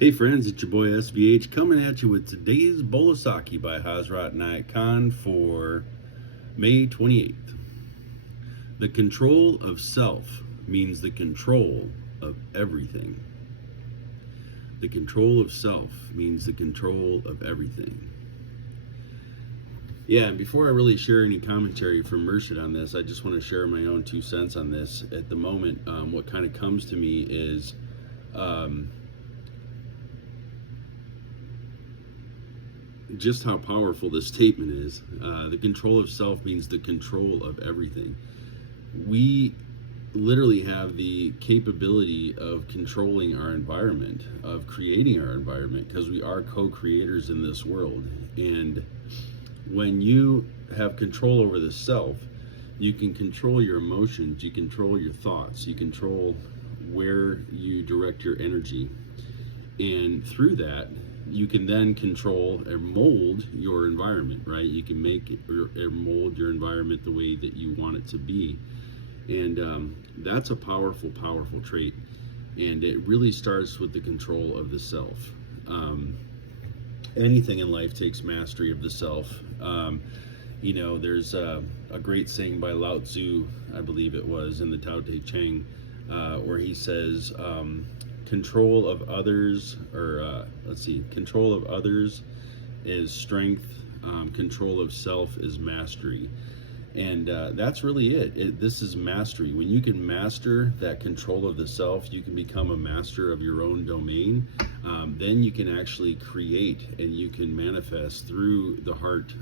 Hey friends, it's your boy SVH coming at you with today's bowl of Saki by Hazrat Nayat Khan for May 28th. The control of self means the control of everything. The control of self means the control of everything. Yeah, and before I really share any commentary from Murshid on this, I just want to share my own 2 cents on this. At the moment, what kind of comes to me is just how powerful this statement is. The control of self means the control of everything. We literally have the capability of controlling our environment, of creating our environment, because we are co-creators in this world. And when you have control over the self, you can control your emotions, you control your thoughts, you control where you direct your energy. And through that, you can then control or mold your environment, right? You can make or mold your environment the way that you want it to be. And that's a powerful, powerful trait. And it really starts with the control of the self. Anything in life takes mastery of the self. There's a great saying by Lao Tzu, I believe it was, in the Tao Te Ching, where he says, control of others, control of others is strength, control of self is mastery. And that's really it. This is mastery. When you can master that control of the self, you can become a master of your own domain. Then you can actually create and you can manifest through the heart,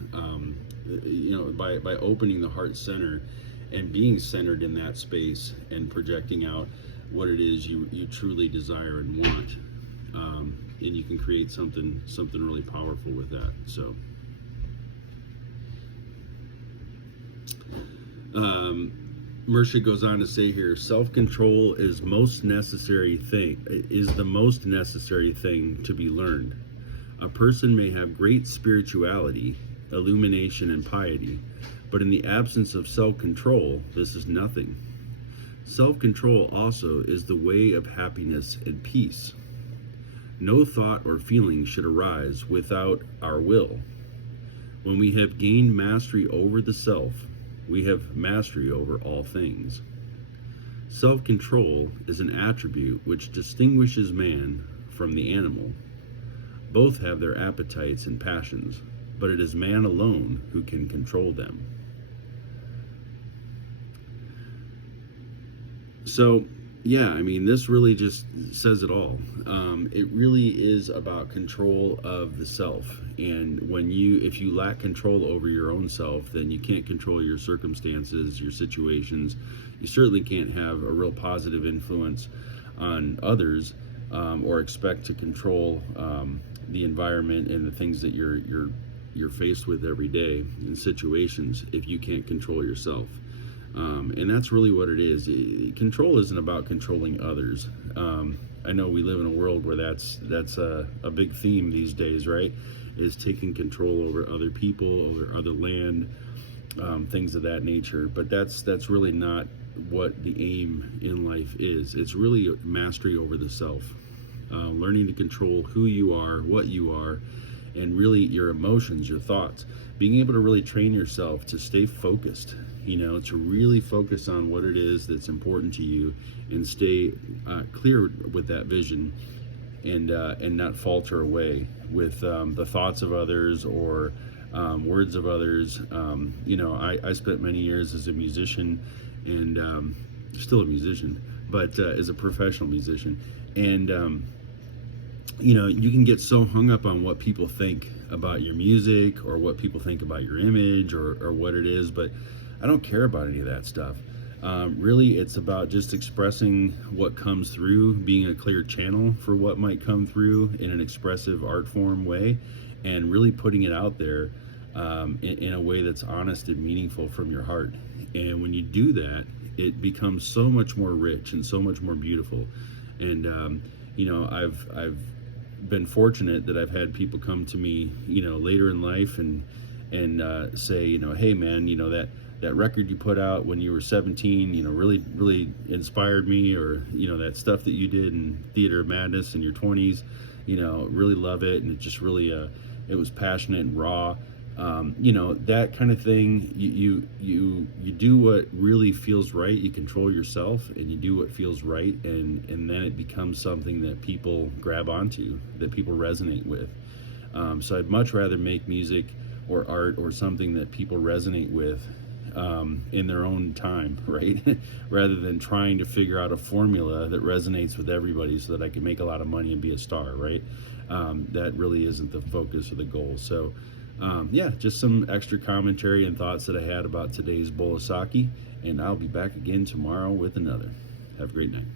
by opening the heart center and being centered in that space and projecting out what it is you truly desire and want. And you can create something really powerful with that. So Murshid goes on to say here, self-control is the most necessary thing to be learned. A person may have great spirituality, illumination, and piety, but in the absence of self-control, this is nothing. Self-control also is the way of happiness and peace. No thought or feeling should arise without our will. When we have gained mastery over the self, we have mastery over all things. Self-control is an attribute which distinguishes man from the animal. Both have their appetites and passions, but it is man alone who can control them. So, this really just says it all. It really is about control of the self. And if you lack control over your own self, then you can't control your circumstances, your situations. You certainly can't have a real positive influence on others, or expect to control the environment and the things that you're faced with every day in situations if you can't control yourself. And that's really what it is. Control isn't about controlling others. I know we live in a world where that's a big theme these days, right? Is taking control over other people, over other land, things of that nature. But that's really not what the aim in life is. It's really mastery over the self, learning to control who you are, what you are, and really your emotions, your thoughts. Being able to really train yourself to stay focused, to really focus on what it is that's important to you and stay clear with that vision, and not falter away with the thoughts of others or words of others. I spent many years as a musician and still a musician, but as a professional musician. And you can get so hung up on what people think about your music or what people think about your image or what it is, but I don't care about any of that stuff. Really, it's about just expressing what comes through, being a clear channel for what might come through in an expressive art form way, and really putting it out there in a way that's honest and meaningful from your heart. And when you do that, it becomes so much more rich and so much more beautiful. And I've been fortunate that I've had people come to me, later in life and say, hey man, that record you put out when you were 17, really inspired me, or that stuff that you did in Theater of Madness in your 20s, really love it, and it just really it was passionate and raw. That kind of thing. You do what really feels right. You control yourself, and you do what feels right, and then it becomes something that people grab onto, that people resonate with. So I'd much rather make music or art or something that people resonate with in their own time, right? Rather than trying to figure out a formula that resonates with everybody so that I can make a lot of money and be a star, right? That really isn't the focus or the goal. So, yeah, just some extra commentary and thoughts that I had about today's bowl of sake, and I'll be back again tomorrow with another. Have a great night.